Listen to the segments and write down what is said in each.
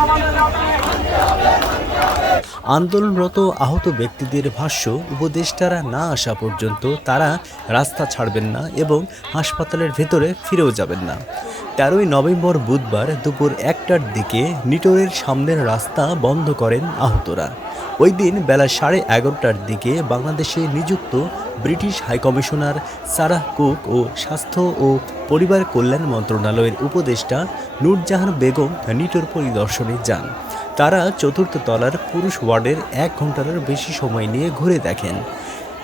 আমাদের আন্দোলনরত আহত ব্যক্তিদের ভাষ্য, উপদেষ্টারা না আসা পর্যন্ত তারা রাস্তা ছাড়বেন না এবং হাসপাতালের ভেতরে ফিরেও যাবেন না। তেরোই নভেম্বর বুধবার দুপুর একটার দিকে নিটোরের সামনের রাস্তা বন্ধ করেন আহতরা। ওই দিন বেলা সাড়ে এগারোটার দিকে বাংলাদেশে নিযুক্ত British high commissioner Sarah Cooke ও স্বাস্থ্য ও পরিবার কল্যাণ মন্ত্রণালয়ের উপদেষ্টা নূরজাহান বেগম নিটোর পরিদর্শনে যান। তারা চতুর্থ তলার পুরুষ ওয়ার্ডের এক ঘন্টারও বেশি সময় নিয়ে ঘুরে দেখেন।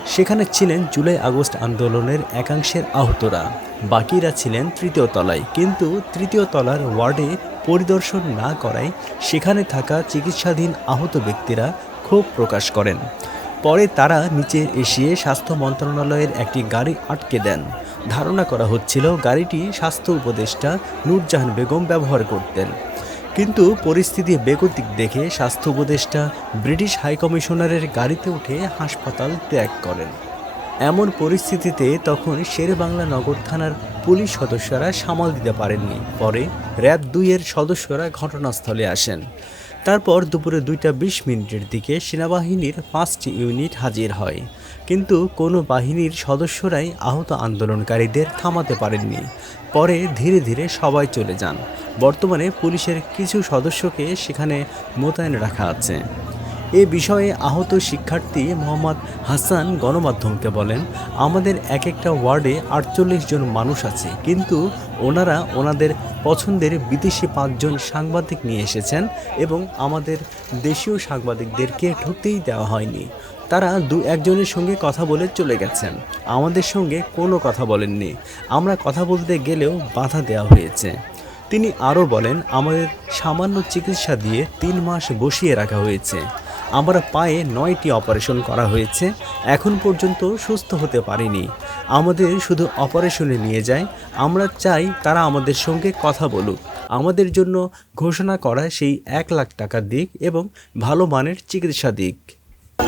সেখানে ছিলেন জুলাই আগস্ট আন্দোলনের একাংশের আহতরা। বাকিরা ছিলেন তৃতীয় তলায়। কিন্তু তৃতীয় তলার ওয়ার্ডে পরিদর্শন না করায় সেখানে থাকা চিকিৎসাধীন আহত ব্যক্তিরা ক্ষোভ প্রকাশ করেন। পরে তারা নিচে এসে স্বাস্থ্য মন্ত্রণালয়ের একটি গাড়ি আটকে দেন। ধারণা করা হচ্ছিল গাড়িটি স্বাস্থ্য উপদেষ্টা নূরজাহান বেগম ব্যবহার করতেন। কিন্তু পরিস্থিতি বেগতিক দেখে স্বাস্থ্য উপদেষ্টা ব্রিটিশ হাইকমিশনারের গাড়িতে উঠে হাসপাতাল ত্যাগ করেন। এমন পরিস্থিতিতে তখন শেরেবাংলা নগর থানার পুলিশ সদস্যরা সামাল দিতে পারেননি। পরে র্যাব দুইয়ের সদস্যরা ঘটনাস্থলে আসেন। তারপর দুপুরে দুইটা বিশ মিনিটের দিকে সেনাবাহিনীর পাঁচটি ইউনিট হাজির হয়। কিন্তু কোনো বাহিনীর সদস্যরাই আহত আন্দোলনকারীদের থামাতে পারেননি। পরে ধীরে ধীরে সবাই চলে যান। বর্তমানে পুলিশের কিছু সদস্যকে সেখানে মোতায়েন রাখা আছে। এ বিষয়ে আহত শিক্ষার্থী মোহাম্মদ হাসান গণমাধ্যমকে বলেন, আমাদের এক একটা ওয়ার্ডে আটচল্লিশ জন মানুষ আছে, কিন্তু ওনারা ওনাদের পছন্দের বিদেশি পাঁচজন সাংবাদিক নিয়ে এসেছেন এবং আমাদের দেশীয় সাংবাদিকদেরকে ঢুকতেই দেওয়া হয়নি। তারা দু একজনের সঙ্গে কথা বলে চলে গেছেন। আমাদের সঙ্গে কোনো কথা বলেননি। আমরা কথা বলতে গেলেও বাধা দেওয়া হয়েছে। তিনি আরও বলেন, আমাদের সামান্য চিকিৎসা দিয়ে তিন মাস বসিয়ে রাখা হয়েছে। আমরা পায়ে নয়টি অপারেশন করা হয়েছে। এখন পর্যন্ত সুস্থ হতে পারিনি। আমাদের শুধু অপারেশনে নিয়ে যায়। আমরা চাই তারা আমাদের সঙ্গে কথা বলুক। আমাদের জন্য ঘোষণা করা সেই এক লাখ টাকা দিক এবং ভালো মানের চিকিৎসা দিক।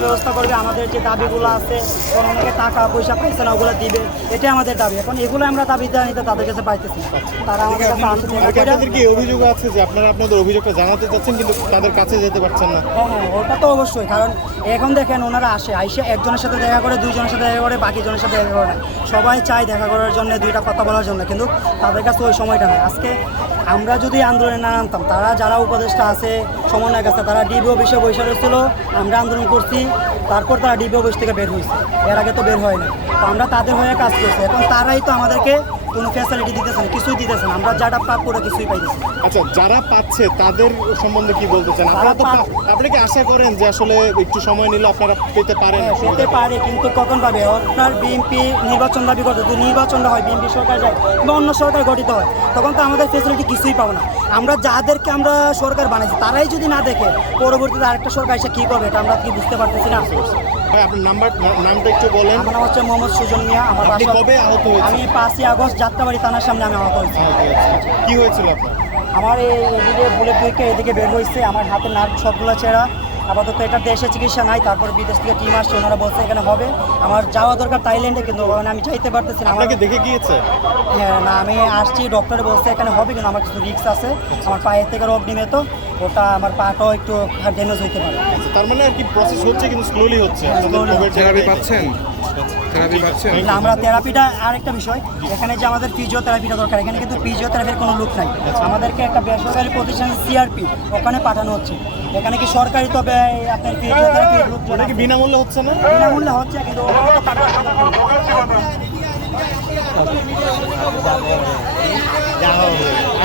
ব্যবস্থা করবে আমাদের যে দাবিগুলো আছে কোন অনেকে টাকা পয়সা পাইছে না ওগুলো দিবে। এটাই আমাদের দাবি। এখন এগুলো আমরা দাবি জানিতে তাদের কাছে পাইতেছি। তারা আমাদের কাছে আসতে আপনাদের কি অভিযোগ আছে যে আপনারা আপনাদের অভিযোগটা জানাতে চাচ্ছেন কিন্তু তাদের কাছে যেতে পারছেন না? হ্যাঁ হ্যাঁ ওটা তো অবশ্যই কারণ এখন দেখেন ওনারা আসে আইসে একজনের সাথে দেখা করে দুইজনের সাথে দেখা করে বাকি জনের সাথে দেখা করে না। সবাই চায় দেখা করার জন্য দুইটা কথা বলার জন্য কিন্তু তাদের কাছে ওই সময়টা নেই। আজকে আমরা যদি আন্দোলনে না নামতাম তারা যারা উপদেষ্টা আছে সমন্বয় কাছে তারা ডিবি অফিসে বসে ছিল আমরা আন্দোলন করছি তারপর তারা ডিবি অফিস থেকে বের হয়েছে। এর আগে তো বের হয় না তো আমরা তাদের হয়ে কাজ করছি। এখন তারাই তো আমাদেরকে কোনো ফ্যাসিলিটি দিতেছে না কিছুই দিতেছে না। আমরা যাটা পাপ করে কিছুই পাইতেছি আচ্ছা যারা পাচ্ছে তাদের সম্বন্ধে কি বলতে চান আপনারা তো আপনি কি আশা করেন যে আসলে একটু সময় নিলে আপনারা পেতে পারেন? হ্যাঁ, পেতে পারে কিন্তু কখন পাবে? আপনার বিএনপি নির্বাচন দাবি করতে যদি নির্বাচনটা হয় বিএনপি সরকার যায় বা অন্য সরকার গঠিত হয় তখন তো আমাদের ফেসিলিটি কিছুই পাবো না। আমরা যাদেরকে আমরা সরকার বানাইছি তারাই যদি না দেখে পরবর্তীতে আরেকটা সরকার এসে কী করবে এটা আমরা কি বুঝতে পারতেছি না? ভাই আপনার নাম্বার নামটা একটু বলেন। আমার নাম হচ্ছে মোহাম্মদ সুজন মিয়া আমার আপনি বাসা কবে আহত হয়েছেন? আমি পাঁচই আগস্ট যাত্রাবাড়ি থানার সামনে আমি আহত হয়েছি। কি হয়েছিল আপনার? আমার এই এদিকে বুলেট দুইকে এদিকে বের হয়েছে। আমার হাতের নার্ভ সবগুলো ছেঁড়া। আপাতত এটা দেশে চিকিৎসা নাই তারপর বিদেশ থেকে টিম আসছে ওনারা বলছে এখানে হবে। আমার যাওয়া দরকার থাইল্যান্ডে কিন্তু ওখানে আমি যাইতে পারতেছি না। আমার আপনাকে দেখে গিয়েছে হ্যাঁ না আমি আসছি ডক্টরে বলছে এখানে হবে কিন্তু আমার কিছু রিক্স আছে। আমার পায়ের থেকে রোগ নিমে তো। ওটা আমার পাটাও একটু ড্যামেজ হইতে পারে। আচ্ছা, তার মানে আর কি প্রসেস হচ্ছে কিন্তু স্লোলি হচ্ছে? হ্যাঁ, থেরাপি পাচ্ছেন? থেরাপি পাচ্ছেন? আমরা থেরাপিটা আরেকটা বিষয়। এখানে যে আমাদের ফিজিওথেরাপিটা দরকার এখানে কিন্তু ফিজিওথেরাপির কোনো লোক নাই। আচ্ছা। আমাদেরকে একটা বেসরকারি প্রতিষ্ঠান সিআরপি ওখানে পাঠানো হচ্ছে। এখানে কি সরকারি তবে আপনার ফিজিওথেরাপি লোক কি বিনামূল্যে হচ্ছে না? বিনামূল্যে হচ্ছে কিন্তু টাকা